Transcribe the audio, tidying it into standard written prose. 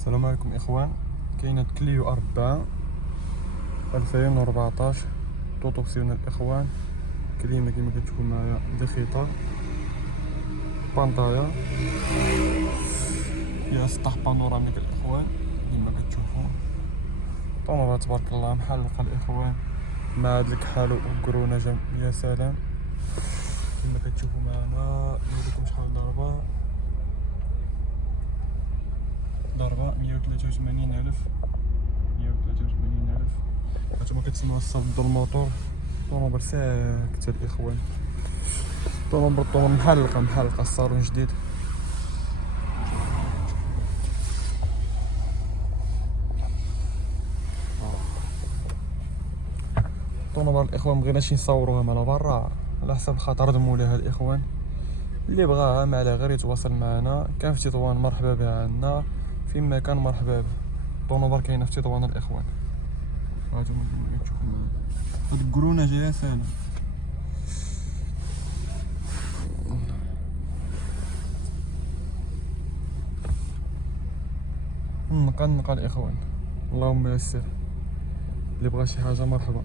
السلام عليكم اخوان. كاينه كليو 4 2014 توت اوبسيونيل اخوان. كليمه كما كتشوفوا معايا ديخيطال بانطايا فيها سطح بانوراميك الاخوان كما كتشوفوا. طونوبا تبارك الله محلقه الاخوان مع هاد الكحالو والكرونجه يا سلام. كما كتشوفوا معنا نوريكم شحال ضربه 183,000 هانتوما كتسمعوا الصوت ديال الموتور. طونوبر ساكته الاخوان، طونوبر محلقه الصالون جديد. طونوبر الاخوان مبغيناش نصوروها على برا على حسب خاطر مولاها الاخوان. اللي بغاها ما عليه غير يتواصل معنا. كان في تطوان مرحبا بها عندنا، فين ما كان مرحبا به. طونوبر كاينه في تطوان الاخوان. هانتوما كما كتشوفوا هاد الكرونه جايه ساهله. نقى الاخوان، اللهم يسر. اللي بغى شي حاجه مرحبا.